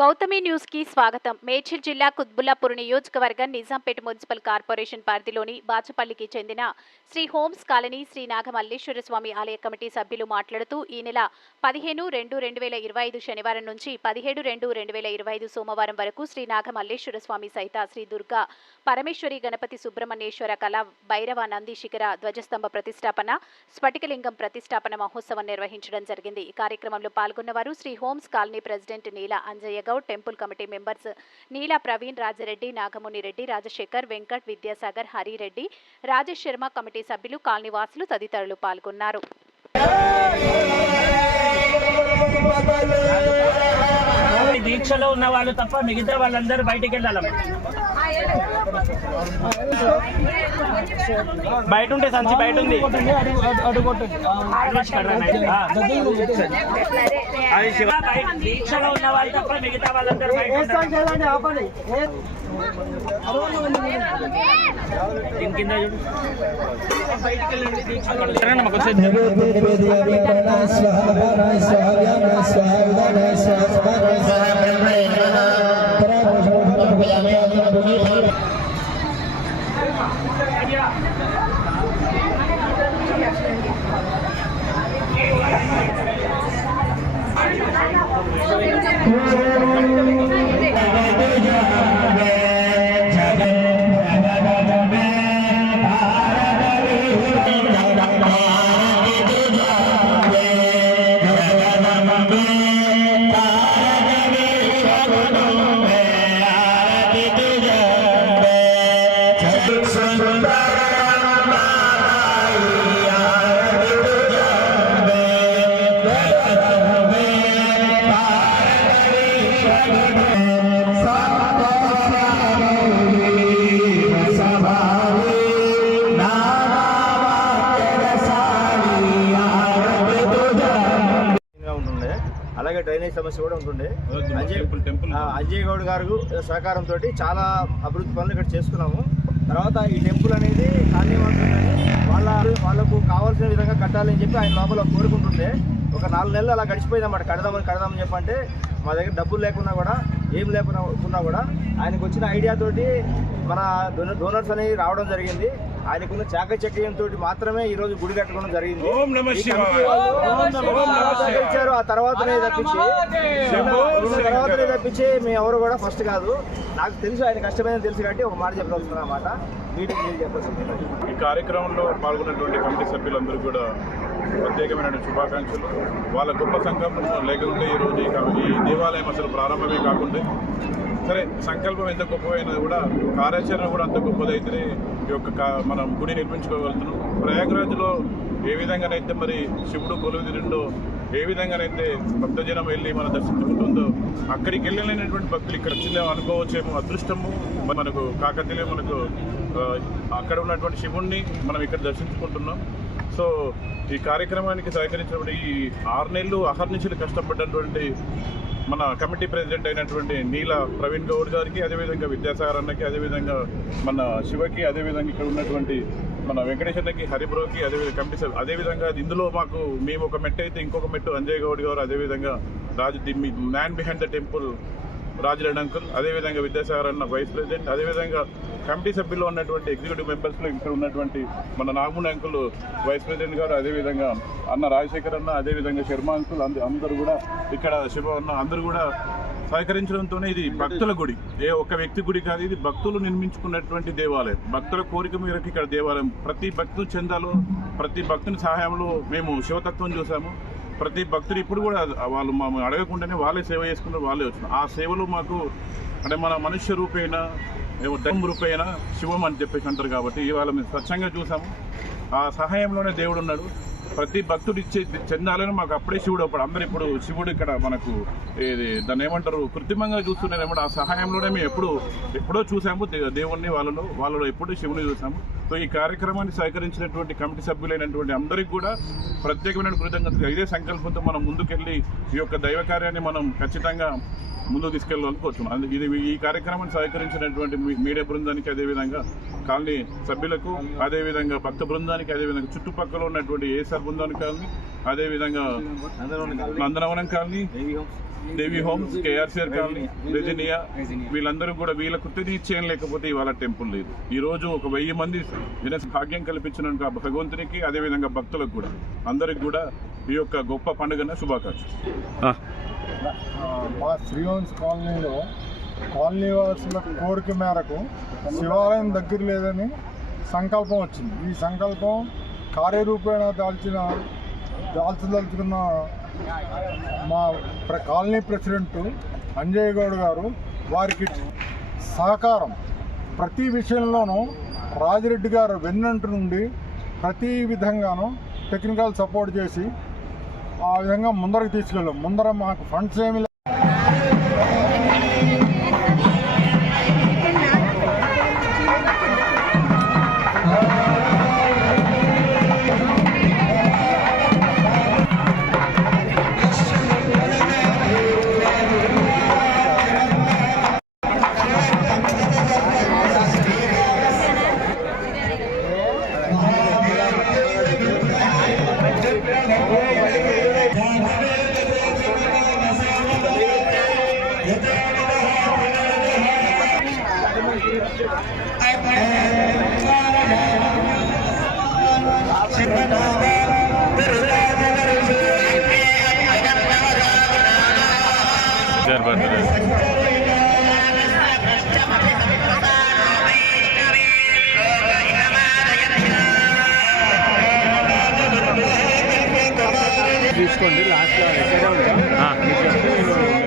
గౌతమి న్యూస్కి స్వాగతం. మేడ్చల్ జిల్లా కుత్బుల్లాపూర్ నియోజకవర్గం నిజాంపేట మున్సిపల్ కార్పొరేషన్ పరిధిలోని బాచపల్లికి చెందిన శ్రీ హోమ్స్ కాలనీ శ్రీ నాగమల్లేశ్వర స్వామి ఆలయ కమిటీ సభ్యులు మాట్లాడుతూ ఈ నెల పదిహేను రెండు రెండు వేల ఇరవై ఐదు శనివారం నుంచి పదిహేడు రెండు రెండు వేల ఇరవై ఐదు సోమవారం వరకు శ్రీ నాగమల్లేశ్వర స్వామి సహిత శ్రీ దుర్గా పరమేశ్వరి గణపతి సుబ్రహ్మణ్యేశ్వర కళ భైరవ నంది శిఖర ధ్వజస్తంభ ప్రతిష్టాపన స్ఫటికలింగం ప్రతిష్టాపన మహోత్సవం నిర్వహించడం జరిగింది. ఈ కార్యక్రమంలో పాల్గొన్నవారు Shri Homes colony president Neela Anjaiah Goud temple committee members Neela Praveen Rajareddy Nagamuni Reddy Rajasekhar Venkat Vidyasagar Harireddy Rajesh Sharma committee సభ్యులు కాలనీవాసులు తదితరులు పాల్గొన్నారు దీక్షలో ఉన్న వాళ్ళు తప్ప మిగతా వాళ్ళందరూ బయటికి వెళ్ళాలమ్మా బయట ఉంటే సంచి బయట ఉంది దీక్షలో ఉన్న వాళ్ళు తప్ప మిగతా వాళ్ళందరూ. దీని కింద చూడు. సరేనమ్మా, అలాగే డ్రైనేజ్ సమస్య కూడా ఉంటుండే. అజయ్ గౌడ్ గారు సహకారంతో చాలా అభివృద్ధి పనులు ఇక్కడ చేసుకున్నాము. తర్వాత ఈ టెంపుల్ అనేది కాలనీవాసులని వాళ్ళ వాళ్ళకు కావాల్సిన విధంగా కట్టాలని చెప్పి ఆయన లోపల కోరుకుంటుండే. ఒక నాలుగు నెలలు అలా గడిచిపోయింది అన్నమాట కడదామని కడదామని చెప్పంటే మా దగ్గర డబ్బులు లేకున్నా కూడా ఏం లేకున్నా కూడా ఆయనకు వచ్చిన ఐడియా తోటి మన డోన- డోనర్స్ అనేవి రావడం జరిగింది. ఆయనకున్న చాకచక్యంతో మాత్రమే ఈ రోజు గుడి కట్టుకోవడం జరిగింది. ఆ తర్వాతనే తప్పించి తర్వాతనే తప్పించి మేము ఎవరు కూడా ఫస్ట్ కాదు. నాకు తెలుసు ఆయన కష్టమైందని తెలుసు కాబట్టి ఒక మాట చెప్పదలుచుకున్నా అన్నమాట. మీటింగ్ చెప్పాల్సింది. ఈ కార్యక్రమంలో పాల్గొన్నటువంటి కమిటీ సభ్యులందరూ కూడా ప్రత్యేకమైన శుభాకాంక్షలు. వాళ్ళ గొప్ప సంకల్పం లేకుంటే ఈ రోజు ఈ ఈ దేవాలయం అసలు ప్రారంభమే కాకుండా. సరే సంకల్పం ఎంత గొప్పమైనా కూడా కార్యాచరణ కూడా అంత గొప్పదైతేనే ఈ యొక్క కా- మనం గుడి నిర్మించుకోగలుగుతున్నాం. ప్రయాగరాజ్లో ఏ విధంగానైతే మరి శివుడు కొలువు తిరిండో ఏ విధంగానైతే భక్తజనం వెళ్ళి మనం దర్శించుకుంటుందో అక్కడికి వెళ్ళలేనటువంటి భక్తులు ఇక్కడ వచ్చిందే అనుకోవచ్చేమో అదృష్టము. మనకు కాకతీయ మనకు అక్కడ ఉన్నటువంటి శివుణ్ణి మనం ఇక్కడ దర్శించుకుంటున్నాం. సో ఈ కార్యక్రమానికి సహకరించినప్పుడు ఈ ఆరు నెలలు అహర్నిశలు కష్టపడ్డటువంటి మన కమిటీ ప్రెసిడెంట్ అయినటువంటి నీల ప్రవీణ్ గౌడ్ గారికి అదేవిధంగా విద్యాసాగర్ అన్నకి అదేవిధంగా మన శివకి అదేవిధంగా ఇక్కడ ఉన్నటువంటి మన వెంకటేశ్వరకి హరిబ్రోకి అదేవిధంగా కమిటీ సభ్యులు అదేవిధంగా ఇందులో మాకు మేము ఒక మెట్టు అయితే ఇంకొక మెట్టు అంజయ్ గౌడ్ గారు అదేవిధంగా Raju the man behind the temple Rajureddy uncle అదేవిధంగా విద్యాసాగర్ అన్న వైస్ ప్రెసిడెంట్ అదేవిధంగా కమిటీ సభ్యుల్లో ఉన్నటువంటి ఎగ్జిక్యూటివ్ మెంబర్స్లో ఇక్కడ ఉన్నటువంటి మన నాగముని అంకుల్ వైస్ ప్రెసిడెంట్ గారు అదేవిధంగా అన్న రాజశేఖర్ అన్న అదేవిధంగా శర్మ అంకుల్ అందరూ కూడా ఇక్కడ శివ అన్న అందరూ కూడా సహకరించడంతోనే ఇది భక్తుల గుడి. ఏ ఒక్క వ్యక్తి గుడి కాదు ఇది భక్తులు నిర్మించుకున్నటువంటి దేవాలయం. భక్తుల కోరిక మేరకు ఇక్కడ దేవాలయం. ప్రతి భక్తులు చెందాలో ప్రతి భక్తుని సహాయంలో మేము శివతత్వం చూసాము. ప్రతి భక్తుడు ఇప్పుడు కూడా వాళ్ళు మా అడగకుండానే వాళ్ళే సేవ చేసుకుంటారు వాళ్ళే వచ్చినారు. ఆ సేవలు మాకు అంటే మన మనుష్య రూపేణ ఏమో దైవం రూపేణ శివం అని చెప్పేసి అంటారు కాబట్టి ఇవాళ మేము స్వచ్ఛంగా చూసాము. ఆ సహాయంలోనే దేవుడు ఉన్నాడు. ప్రతి భక్తుడు ఇచ్చే చెందాలని మాకు అప్పుడే శివుడు అప్పుడు అందరు ఇప్పుడు శివుడు ఇక్కడ మనకు ఏది దాన్ని ఏమంటారు? కృత్రిమంగా చూస్తున్నారేమో ఆ సహాయంలోనే మేము ఎప్పుడు ఎప్పుడో చూసాము దేవుణ్ణి వాళ్ళలో వాళ్ళలో ఎప్పుడూ శివుని చూసాము. సో ఈ కార్యక్రమాన్ని సహకరించినటువంటి కమిటీ సభ్యులైనటువంటి అందరికీ కూడా ప్రత్యేకమైన కృతజ్ఞతలు. ఇదే సంకల్పంతో మనం ముందుకెళ్ళి ఈ యొక్క దైవ కార్యాన్ని మనం ఖచ్చితంగా ముందుకు తీసుకెళ్ళాలనుకోవచ్చు ఇది ఈ కార్యక్రమాన్ని సహకరించినటువంటి మీడియా బృందానికి అదేవిధంగా కాలనీ సభ్యులకు అదేవిధంగా భక్త బృందానికి అదేవిధంగా చుట్టుపక్కల ఉన్నటువంటి ఏఎస్ఆర్ బృందానికి కాలనీ అదేవిధంగా Nandanavanam colony Devi Homes KRCR colony రెజినియా వీళ్ళందరూ కూడా వీళ్ళ కృతి ఇచ్చేయం లేకపోతే ఇవాళ టెంపుల్ లేదు. ఈ రోజు ఒక వెయ్యి మంది విన భాగ్యం కల్పించిన భగవంతునికి అదేవిధంగా భక్తులకు కూడా అందరికి కూడా ఈ యొక్క గొప్ప పండుగన శుభాకాంక్షలు. మా శ్రీవంశ్ కాలనీలో కాలనీ వాసుల కోరిక మేరకు శివాలయం దగ్గర లేదని సంకల్పం వచ్చింది. ఈ సంకల్పం కార్యరూపేణ దాల్చిన దాల్చదలుచుకున్న మా ప్ర- కాలనీ ప్రెసిడెంట్ అంజయ్ గౌడ్ గారు వారికి సహకారం ప్రతి విషయంలోనూ రాజిరెడ్డి గారు వెన్నంటి నుండి ప్రతి విధంగానూ టెక్నికల్ సపోర్ట్ చేసి ఆ విధంగా ముందరకు తీసుకెళ్ళాం. ముందర మాకు ఫండ్స్ ఏమి లే- తీసుకోండి లాస్ట్